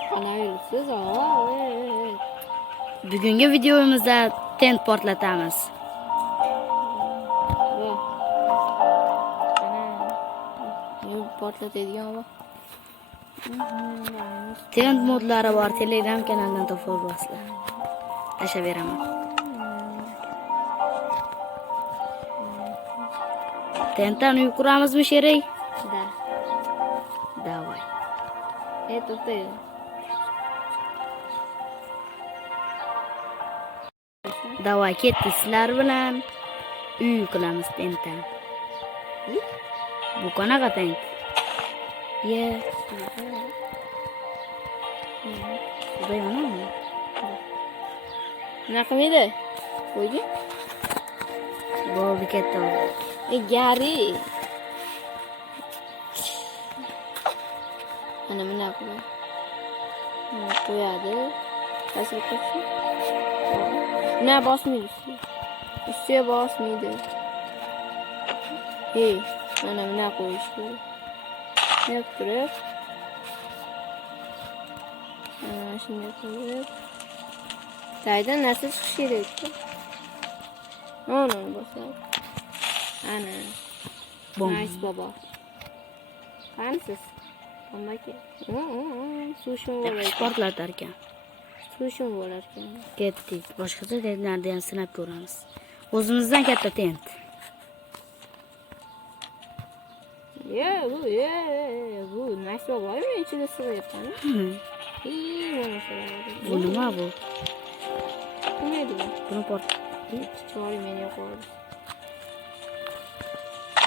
Qanaversiz, Bugungi videomizda tent portlatamiz. Portlatadigan va Tent modlari bor, Telegram kanalidan topib olasizlar. Tashlayveraman. Tentdan uy quramizmi, Sherik? Da. Davay. To'xta. Davay, ketdik sizlar bilan uy qilamiz tentdan. Bu qanaqa tent? Ye. Xudo yomonmi? Nima qilmaydi? Qo'ydi. Bo'ldi, katta oldi. Gari. Ana buna qo'y. Qo'yadi. Tasir qo'ysin. Buna bosmaydi. Ustiga bosmaydi. Mana buna qo'yish kerak. Nep turib. Shunday qilib. Taydan narsa chiqishi kerak. Mana bosadi. Ana. Nice baba. Qansiz? Amaki. Sushim bo'lar. Portlatar ekan. Sushim bo'lar ekan. Ketdik. Boshqacha tentlarni ham sinab ko'ramiz. O'zimizdan katta tent. Bu nice baba. Men ichida sig'yapman. Bu nima bu? Nima bu? Buni Chiqori menga qo'ydi.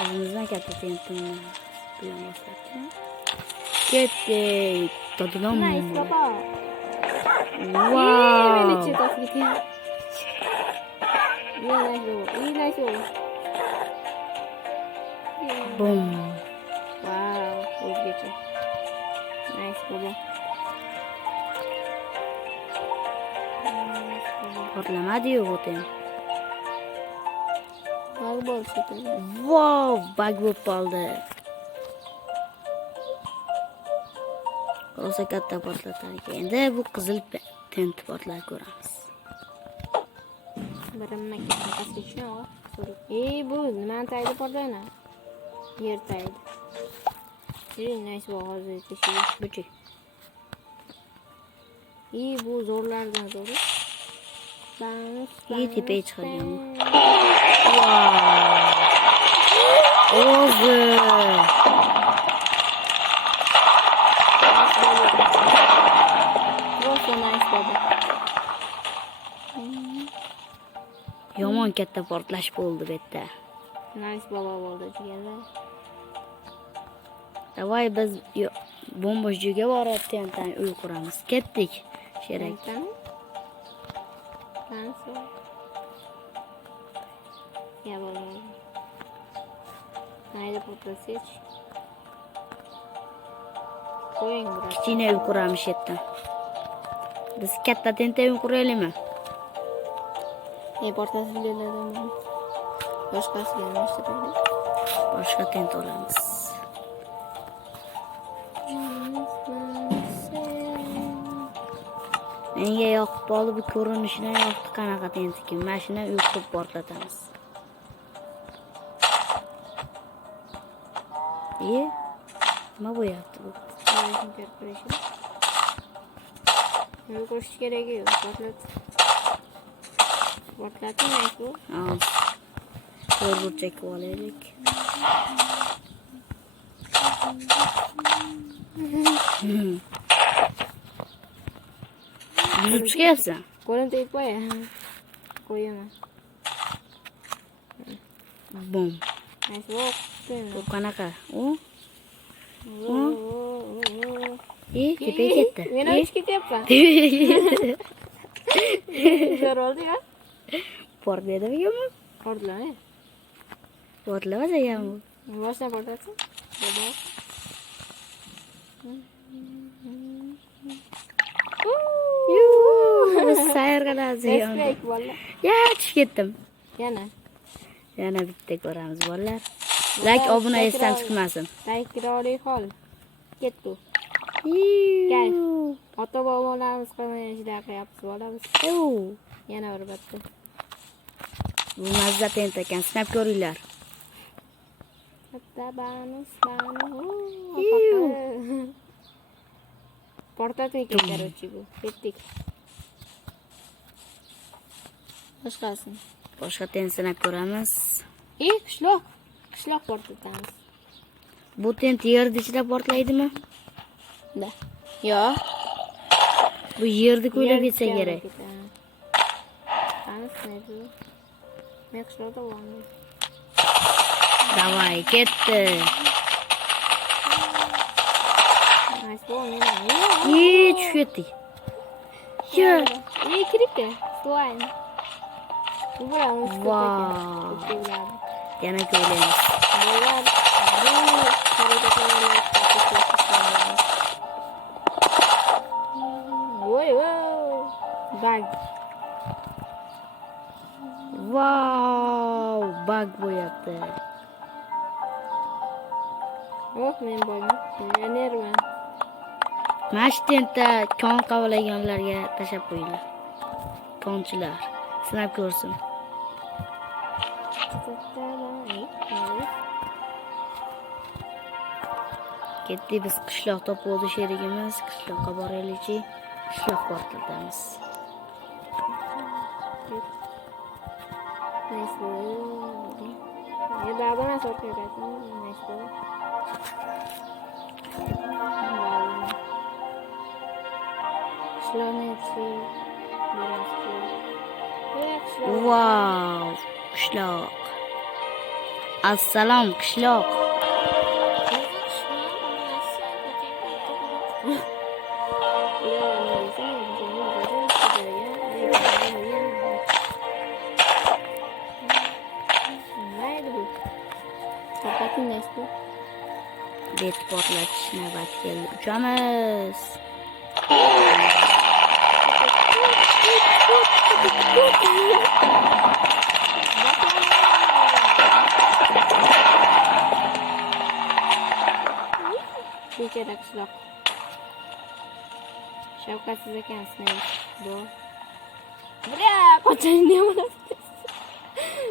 O'zimizdan katta tentni bilan boshlayapmiz. Ketdik. Tadilom. Nice baba. Wow. Boom. Wow, o'zgacha. Nice baba. Portlamadi-yu bu tent. Bug bo'lsa kerak. Wow, bug bo'lib qoldi. Rosa katta portlatar ekan. Endi bu qizil tent portlatib ko'ramiz. Birimma pastga tushgan. Bu nimani taydi portlaydi? Yer taydi. Nice baba, hozir tekshirib Buchi. bu zo'rlardan zo'ri. Tepaga chiqargan bu. Wow. O'zi. Nice baba. Yomon katta portlash bo'ldi bu yerda. Nice baba bo'ldi jigarlar. Davay biz bombosh joyga borib tentdan uy quramiz. Ketdik. Sherak. Ya bo'ladi. Mayda portlasech. Qo'ying biroz. Kichkina uy quramiz yerdan. Biz katta tentda uy quraylikmi? Portlash videolardan boshqasiga almashtiraylik. Boshqa tent olamiz. Menga yoqib qoldi, bu ko'rinishini yoqdi, qanaqa tent ekan. Mashina uy qurib portlatamiz. Nima bo'lyapti bu? Nima qilish kerak edi? Portlating bu. To'rt burchakka olaylik. Buzib chiqyapsan. Qo'lim tegib qo'ya. Qo'yaman. Bom. Bu qanaqa? Tepaga ketdi. Men uch ketyapman. Zo'r oldi-ya. Portlaydimi? Portlama. Portlamasa ham. Boshdan portlatsin. Sayr qilasiz. Ya, tushib ketdim. Yana bitta ko'ramiz bolalar. Like, obuna esdan chiqmasin. Takroriy hol. Ketdi. Gel. Ota bobolarimiz qilgan ishlar qilyapmiz bolamiz. Yana bir batta. Bu mazza tenta ekan, sinab ko'ringlar. Katta banus. Iu. Portatnik короче bu. Ketdik. Boshqasini. Boshqa ten sinab ko'ramiz. Qishloq portatamiz. Bu tent yerda ichida portlaydimi? Da. Yo'q. Bu yerda ko'ylab ketsa kerak. Qani snayper. Men qishloqda bo'laman. Davay, ketdi. Nice ball, Tushib ketdik. Ya. Kirikdi. Slime. Bu bilan Vau. Yana ko'ylaymiz. Bag. Vau, bug bo'yapti. Men boyman. Enerman. Mashtentda kon qavlaganlarga tashab qo'yinglar. Konchilar sinab ko'rsin. Ketdik biz qishloq topuvdi sherigimiz. Qishloqqa boraylikchi. Qishloq portlatamiz. Nice ball. Babana so'rayapman. Nice ball. Qishloqni Vau, qishloq. Assalom qishloq. Bet portlatish navbati keldi. Uchamiz. Bechara qishloq. Shavkatsiz ekansizlar. Bu. Qochayni bo'lasiz.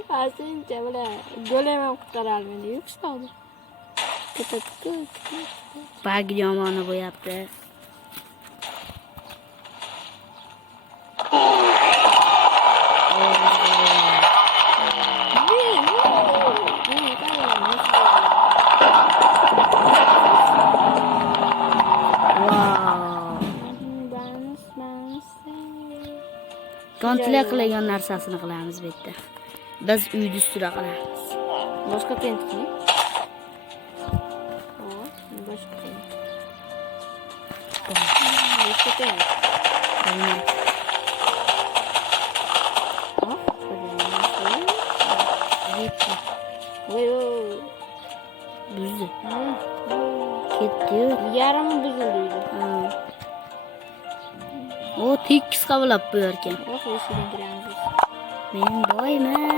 Aslında böyle gölemem qutqarolmaydi qishloqda. Bag yomoni bo'yapti. Konchilar qilgan narsasini qilamiz bu yerda. Biz uyda ustida qilamiz. Boshqa tentmi? Boshqa tent. Boshqa tent. Buzdi. Ketdi. Yarimi buzildi. O tekis qavlab qo'yar ekan. Men boyman.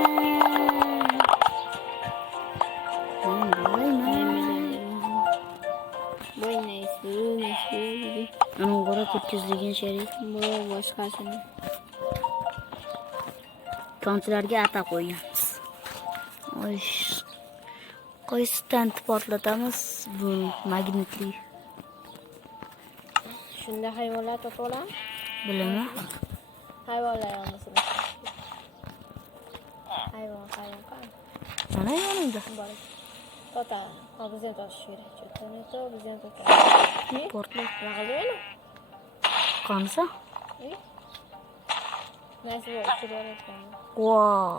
Boynaysiz. Ana qora ko'tkizilgan sherik. Bu boshqasini. Konchilarga ata qo'yamiz. Oy. Qaysi tent portlatamiz? Bu magnitli. Shunda hayvonlar to'polami? Bilaman. Hayvonlar olmasini. Hayvon qani? Mana yonimda. Bor. Tota, bizga tosh kerak. Cho'tani to bizga tota. Portlat. Naqlini? Qansa? Nasib o'chirayotgan. Wow.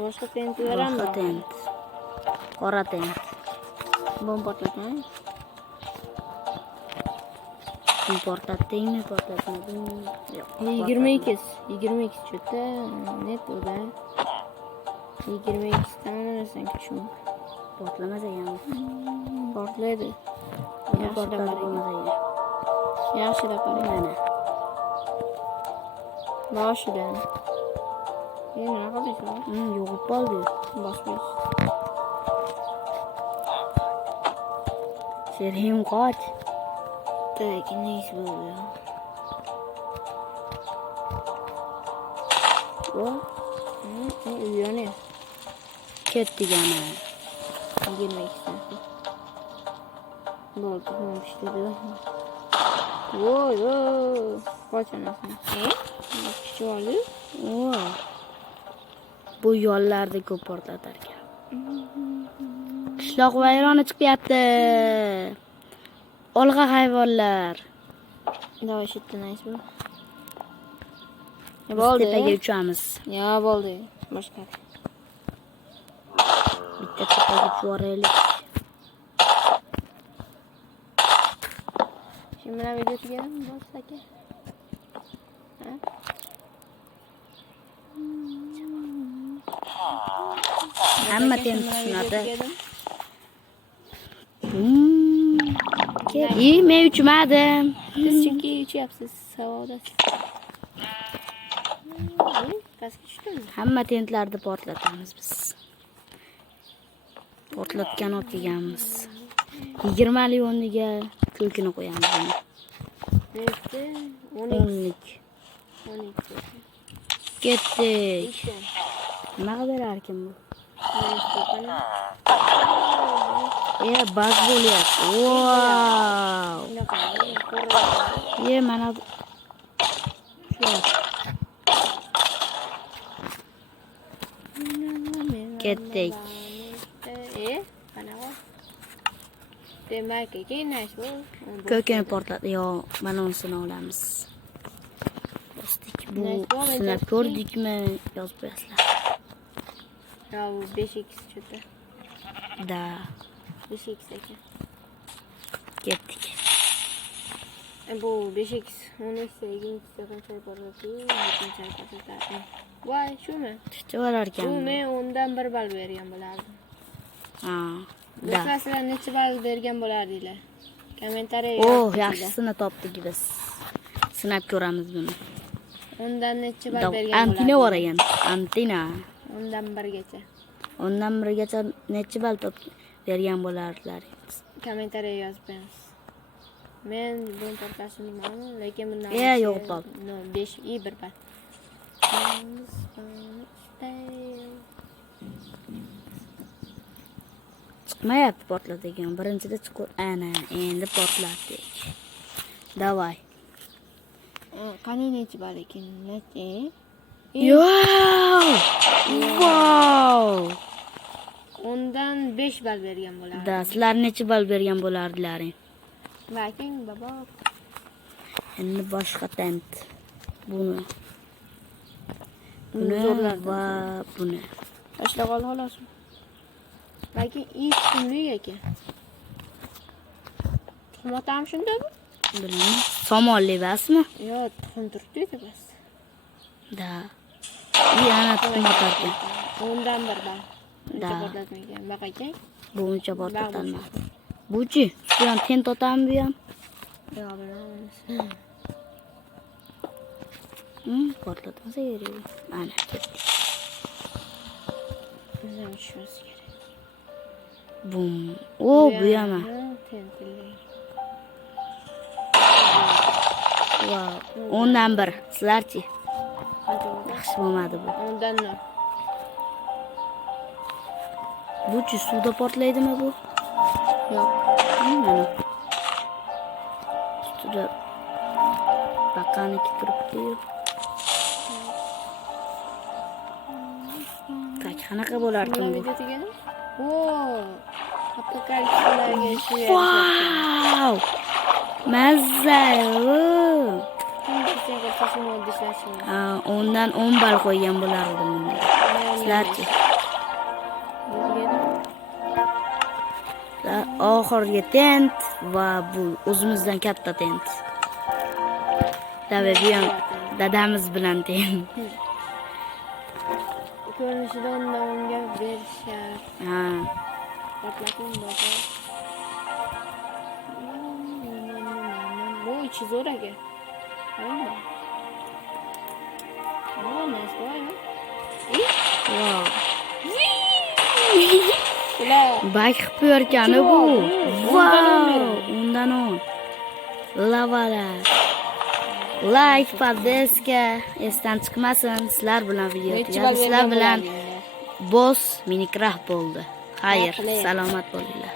Boshqa tentlarami? Boshqa tent. Qora tent. Bomba portlatmang. Portlatdingmi, portlatmadingmi? Yo'q. 22 cho'ta net o'da. 22 tamanlasan kuchum. Portlamas ekan. Portlaydi. Portlatib bo'lmas ekan. Yaxshilab qarang. Mana. Boshidan. Nima qilyapsan? Yo'qib qoldi. Bosh. Seriyim kaç. Belki ne iş oluyor? O? Uyanıyor. Ketdik ana. Girmek istersin. Oldu. Olmuş dedi. Oy oy. Kaç anasını. Bir kişi vardı. Oo. Bu yo'llarda ko'p portlatarkan. Qishloq vayroni chiqyapti. Olg'a hayvonlar. Daha işittin neyse bu. Biz Bo'ldi. tepaga uchamiz. Ya bo'ldi. Boshqa. Bitta tepaga uchib yuboraylik. Şimdi bilan video tugadimi? Bo'lsa aka. Ha? Hamma Aka, tem şimdi bilan video tushunadi. tugadim. Men uchmadim. Siz chunki uchyapsiz, savodasiz. Pastga tushdimi? Hamma tentlarni portlatamiz biz. Portlatgan olib kelganmiz. 20 lik o'rniga ko'kini qo'yamiz buni. Nechta? 10 12. lik. 12. Ketdik. Ikkita. Nimaga berarkin bu? Nechta qana? Baz bo'lyapti. Wow. Shunaqa. Qo'rqadi. Mana shular. Ketdik. Qanaqa? Demak, keyinlash bu. Ko'kini portlatdi. Yo, mana unisini olamiz. Bosdik. Bu sinab ko'rdikmi? Yozib qo'yasizlar. Ya bu 5x cho'ta. Da. 5x ekan. Ketdik. Bu 5x 10x qancha portlatdi? Qancha portlatdi? Voy, shumi? Tushib Bu men undan 1 ball bergan bo'lardim. Ha. Da. Do'stlar, necha ball bergan bo'lardinglar? Kommentariy Yaxshisini topdik biz. Sinab ko'ramiz buni. Undan necha ball bergan Antina bor ekan. Antina. Undan 1gacha. Ondan birgacha necha ball bergan bo'lardilar? Kommentariy yozib qo'yamiz. Men buni portlashini bilmayman, lekin bundan yo'q top. No, 5 i 1 ball. Chiqmayapti portlatgan. Birinchida chiqib, ana, endi portlatdik. Davay. Qani necha ball ekan? Necha? Wow! Undan 5 ball bergan bo'lardi. Da, sizlar necha ball bergan bo'lardilaring? Vaking babo. Endi boshqa tent. Buni va buni. Tashlab ol xolos. Lekin ich kunlik ekan. Tuxum shundaymi? Bilaman. Somonli emasmi? Yo, tuxum turibdi bas. Da. Yana tuxum otarkan. Undan 1 ball. Da. Portlatmagan. Baqakan. Bu uncha portlatilmadi. Buchi, shu ham tent otami bu ham? Yo, bilmayman. Portlatmasa kerak. Ana, ketdik. Bizam tushimiz kerak. Bum. Bu ham. Wow. 10dan 1. Sizlarchi? Yaxshi bo'lmadi bu. Undan no. Buchi suvda portlaydimi bu? Yo'q. Mana. Ustida baqaniki turibdi-yu. Qanaqa bo'larkin bu? Video tugadi? Vooo. Apokalips shu Wow! Mazza. Ondan 10 ball qo'ygan bo'lardim bunda. Sizlarchi? Oxirgi tent va bu o'zimizdan katta tent. Tabii bu ham dadamiz bilan tent. Ko'rinishida unga berishar. Ha. Portlating baba. Bu ichi zo'r aka. Qarang. Oh, nice boy. Wow. Ular Bak qilib qo'yarkani bu. Undan Undan on. Lavalar. Like, podpiska esdan chiqmasin. Sizlar bilan video necha ball Sizlar bergan bilan bo'lardinglar? boss Minecraft bo'ldi. Xayr, Qiling. salomat bo'linglar.